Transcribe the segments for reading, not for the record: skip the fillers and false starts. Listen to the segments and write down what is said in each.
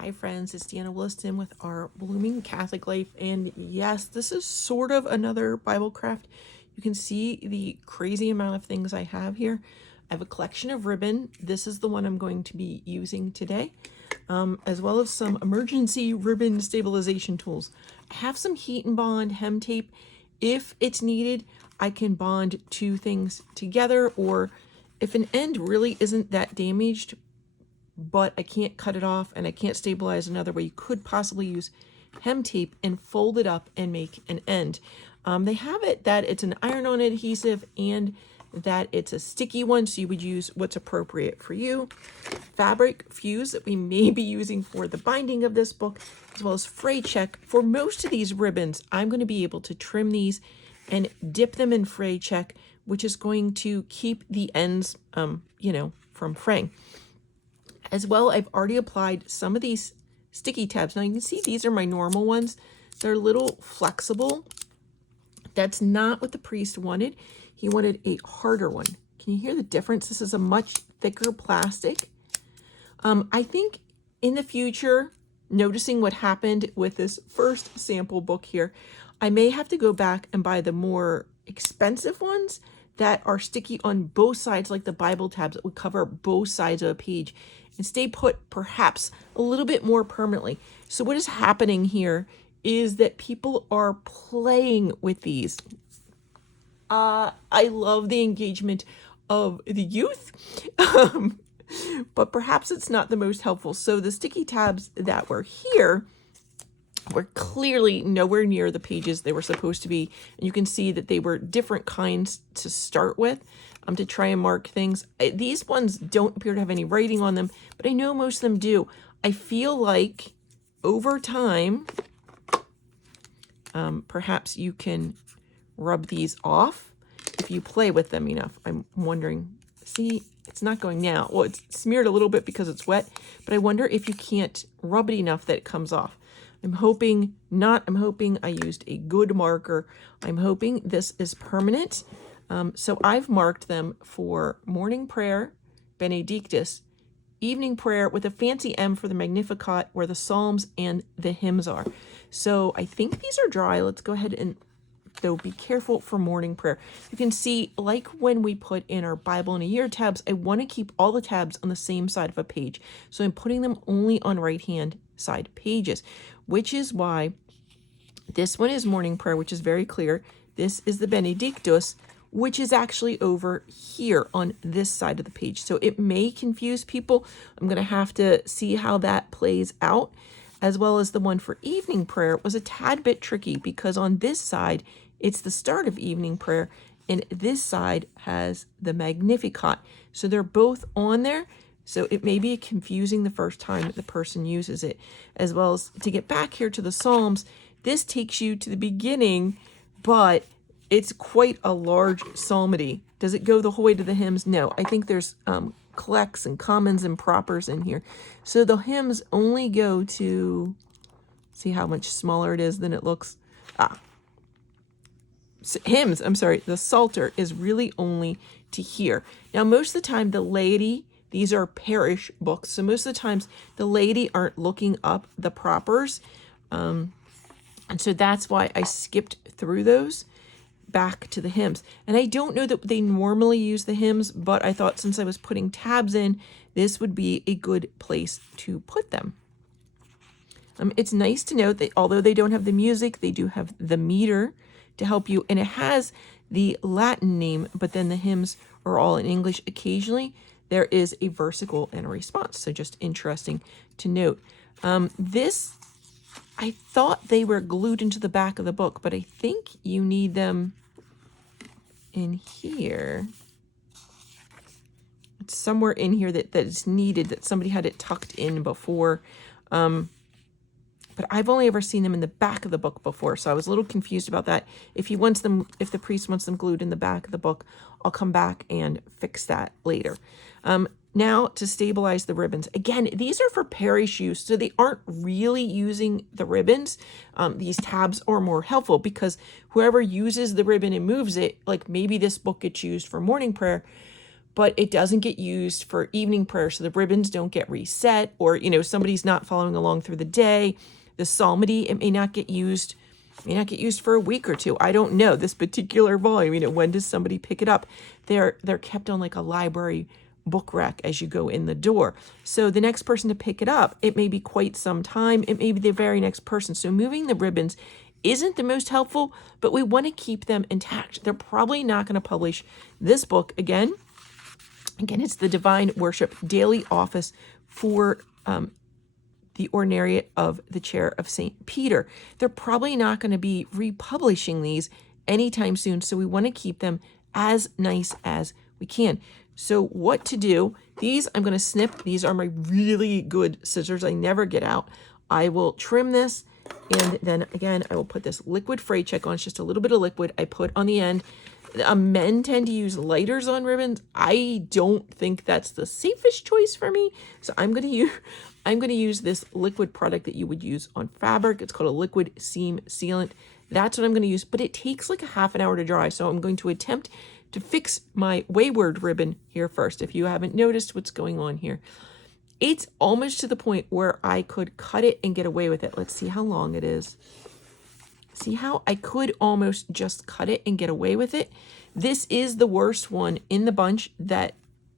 Hi friends, it's Deanna Williston with our Blooming Catholic Life, and yes, this is sort of another Bible craft. You can see the crazy amount of things I have here. I have a collection of ribbon. This is the one I'm going to be using today, as well as some emergency ribbon stabilization tools. I have some heat and bond hem tape. If it's needed, I can bond two things together, or if an end really isn't that damaged, but I can't cut it off and I can't stabilize another way, you could possibly use hem tape and fold it up and make an end. They have it that it's an iron-on adhesive and that it's a sticky one, so you would use what's appropriate for you. Fabric fuse that we may be using for the binding of this book, as well as fray check. For most of these ribbons, I'm going to be able to trim these and dip them in fray check, which is going to keep the ends, from fraying. As well, I've already applied some of these sticky tabs. Now you can see these are my normal ones. They're a little flexible. That's not what the priest wanted. He wanted a harder one. Can you hear the difference? This is a much thicker plastic. I think in the future, noticing what happened with this first sample book here, I may have to go back and buy the more expensive ones that are sticky on both sides, like the Bible tabs that would cover both sides of a page and stay put perhaps a little bit more permanently. So what is happening here is that people are playing with these. I love the engagement of the youth, but perhaps it's not the most helpful. So the sticky tabs that were here were clearly nowhere near the pages they were supposed to be. And you can see that they were different kinds to start with, to try and mark things. These ones don't appear to have any writing on them, but I know most of them do. I feel like over time, perhaps you can rub these off if you play with them enough. I'm wondering, see, it's not going now. Well, it's smeared a little bit because it's wet, but I wonder if you can't rub it enough that it comes off. I'm hoping not. I'm hoping I used a good marker. I'm hoping this is permanent. So I've marked them for morning prayer, Benedictus, evening prayer with a fancy M for the Magnificat, where the Psalms and the hymns are. So I think these are dry. Let's go ahead and, though, be careful for morning prayer. You can see, like when we put in our Bible in a Year tabs, I want to keep all the tabs on the same side of a page. So I'm putting them only on right-hand side pages, which is why this one is morning prayer, which is very clear. This is the Benedictus, which is actually over here on this side of the page. So it may confuse people. I'm going to have to see how that plays out, as well as the one for evening prayer was a tad bit tricky because on this side, it's the start of evening prayer, and this side has the Magnificat. So they're both on there. So it may be confusing the first time that the person uses it, as well as to get back here to the Psalms. This takes you to the beginning, but it's quite a large psalmody. Does it go the whole way to the hymns? No, I think there's collects and commons and propers in here. So the hymns only go to, see how much smaller it is than it looks. Hymns, I'm sorry, the Psalter is really only to here. Now, most of the time, the laity, these are parish books, so most of the times the laity aren't looking up the propers. And so that's why I skipped through those back to the hymns. And I don't know that they normally use the hymns, but I thought since I was putting tabs in, this would be a good place to put them. It's nice to note that although they don't have the music, they do have the meter to help you. And it has the Latin name, but then the hymns are all in English. Occasionally, there is a versicle and a response. So just interesting to note. This, I thought they were glued into the back of the book, but I think you need them in here. It's somewhere in here that is needed, that somebody had it tucked in before. But I've only ever seen them in the back of the book before, so I was a little confused about that. If the priest wants them glued in the back of the book, I'll come back and fix that later. Now to stabilize the ribbons. Again, these are for parish use, so they aren't really using the ribbons. These tabs are more helpful because whoever uses the ribbon and moves it, like maybe this book gets used for morning prayer, but it doesn't get used for evening prayer. So the ribbons don't get reset, or, you know, somebody's not following along through the day. The psalmody, it may not get used for a week or two. I don't know this particular volume. You know, when does somebody pick it up? They're kept on like a library book rack as you go in the door. So the next person to pick it up, it may be quite some time. It may be the very next person. So moving the ribbons isn't the most helpful, but we want to keep them intact. They're probably not going to publish this book again. Again, it's the Divine Worship Daily Office for the Ordinariate of the Chair of St. Peter. They're probably not going to be republishing these anytime soon, so we want to keep them as nice as we can. So what to do? These I'm going to snip. These are my really good scissors. I never get out. I will trim this, and then again, I will put this liquid fray check on. It's just a little bit of liquid I put on the end. Men tend to use lighters on ribbons. I don't think that's the safest choice for me. So I'm going to use this liquid product that you would use on fabric. It's called a liquid seam sealant. That's what I'm going to use, but it takes like a half an hour to dry. So I'm going to attempt to fix my wayward ribbon here first. If you haven't noticed what's going on here, it's almost to the point where I could cut it and get away with it. Let's see how long it is. See how I could almost just cut it and get away with it? This is the worst one in the bunch that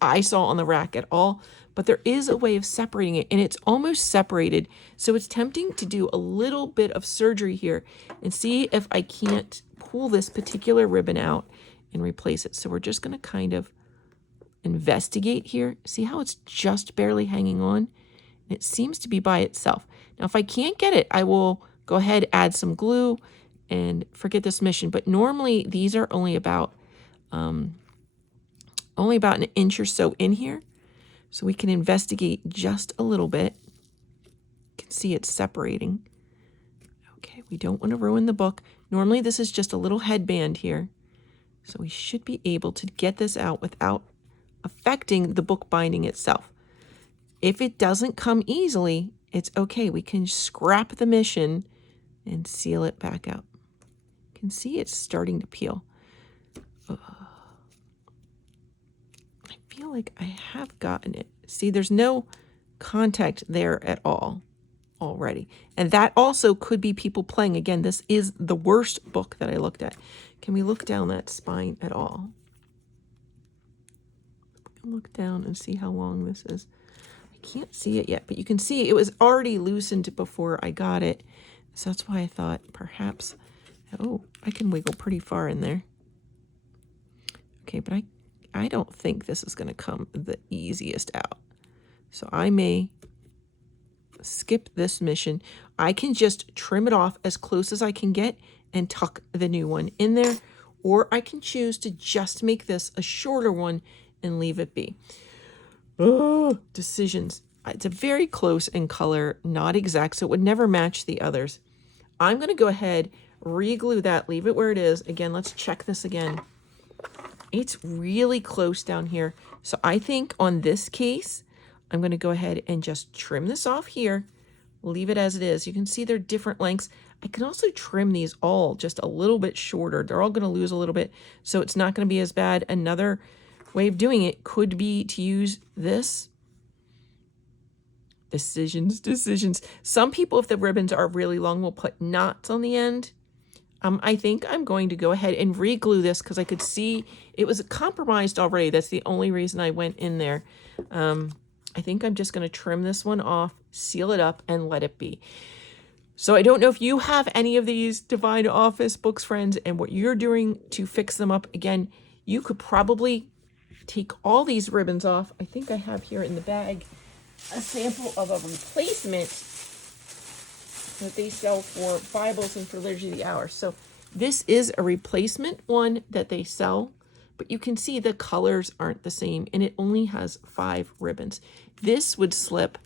I saw on the rack at all, but there is a way of separating it, and it's almost separated. So it's tempting to do a little bit of surgery here and see if I can't pull this particular ribbon out and replace it. So we're just going to kind of investigate here. See how it's just barely hanging on? It seems to be by itself. Now, if I can't get it, I will go ahead, add some glue, and forget this mission. But normally these are only about an inch or so in here. So we can investigate just a little bit. You can see it's separating. Okay, we don't want to ruin the book. Normally this is just a little headband here. So we should be able to get this out without affecting the book binding itself. If it doesn't come easily, it's okay. We can scrap the mission and seal it back up. You can see it's starting to peel. I feel like I have gotten it. See, there's no contact there at all already. And that also could be people playing. Again, this is the worst book that I looked at. Can we look down that spine at all? Look down and see how long this is. I can't see it yet, but you can see it was already loosened before I got it. So that's why I thought perhaps, oh, I can wiggle pretty far in there. Okay, but I don't think this is going to come the easiest out. So I may skip this mission. I can just trim it off as close as I can get and tuck the new one in there. Or I can choose to just make this a shorter one and leave it be. Oh, decisions. It's a very close in color, not exact, so it would never match the others. I'm going to go ahead, re-glue that, leave it where it is. Again, let's check this again. It's really close down here. So I think on this case, I'm going to go ahead and just trim this off here, leave it as it is. You can see they're different lengths. I can also trim these all just a little bit shorter. They're all going to lose a little bit, so it's not going to be as bad. Another way of doing it could be to use this. Decisions. Some people, if the ribbons are really long, will put knots on the end. I think I'm going to go ahead and re-glue this because I could see it was compromised already. That's the only reason I went in there. I think I'm just going to trim this one off, seal it up, and let it be. So I don't know if you have any of these Divine Office books, friends, and what you're doing to fix them up. Again, you could probably take all these ribbons off. I think I have here in the bag a sample of a replacement that they sell for Bibles and for Liturgy of the Hour. So this is a replacement one that they sell, but you can see the colors aren't the same, and it only has 5 ribbons. This would slip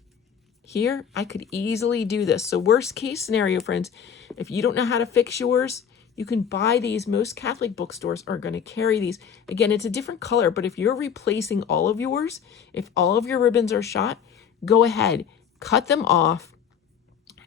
here. I could easily do this. So worst case scenario, friends, if you don't know how to fix yours, you can buy these. Most Catholic bookstores are going to carry these. Again, it's a different color, but if you're replacing all of yours, if all of your ribbons are shot, go ahead, cut them off,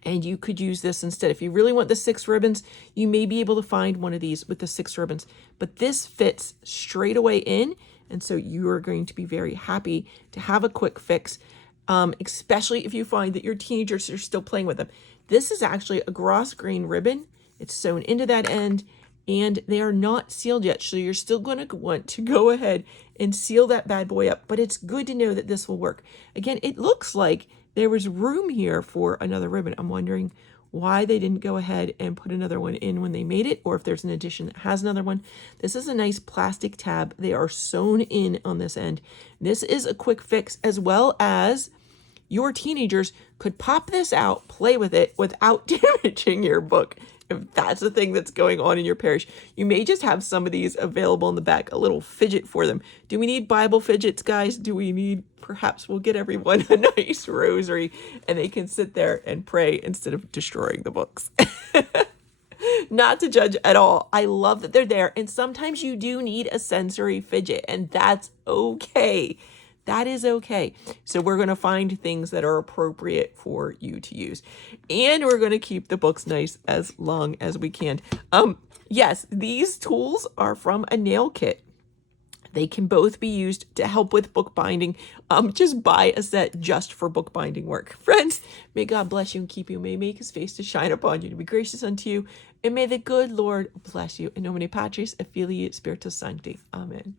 and you could use this instead. If you really want the 6 ribbons, you may be able to find one of these with the 6 ribbons, but this fits straight away in, And so you are going to be very happy to have a quick fix, especially if you find that your teenagers are still playing with them. This is actually a gross grain ribbon. It's sewn into that end, and they are not sealed yet. So you're still going to want to go ahead and seal that bad boy up. But it's good to know that this will work. Again, it looks like there was room here for another ribbon. I'm wondering why they didn't go ahead and put another one in when they made it, or if there's an edition that has another one. This is a nice plastic tab. They are sewn in on this end. This is a quick fix, as well as your teenagers could pop this out, play with it without damaging your book. If that's the thing that's going on in your parish, you may just have some of these available in the back, a little fidget for them. Do we need Bible fidgets, guys? Do we need, perhaps we'll get everyone a nice rosary and they can sit there and pray instead of destroying the books. Not to judge at all. I love that they're there. And sometimes you do need a sensory fidget, and that's okay. That is okay. So we're going to find things that are appropriate for you to use. And we're going to keep the books nice as long as we can. Yes, these tools are from a nail kit. They can both be used to help with bookbinding. Just buy a set just for bookbinding work. Friends, may God bless you and keep you. May he make his face to shine upon you, to be gracious unto you. And may the good Lord bless you. In nomine Patris, et Filii, Spiritus Sancti. Amen.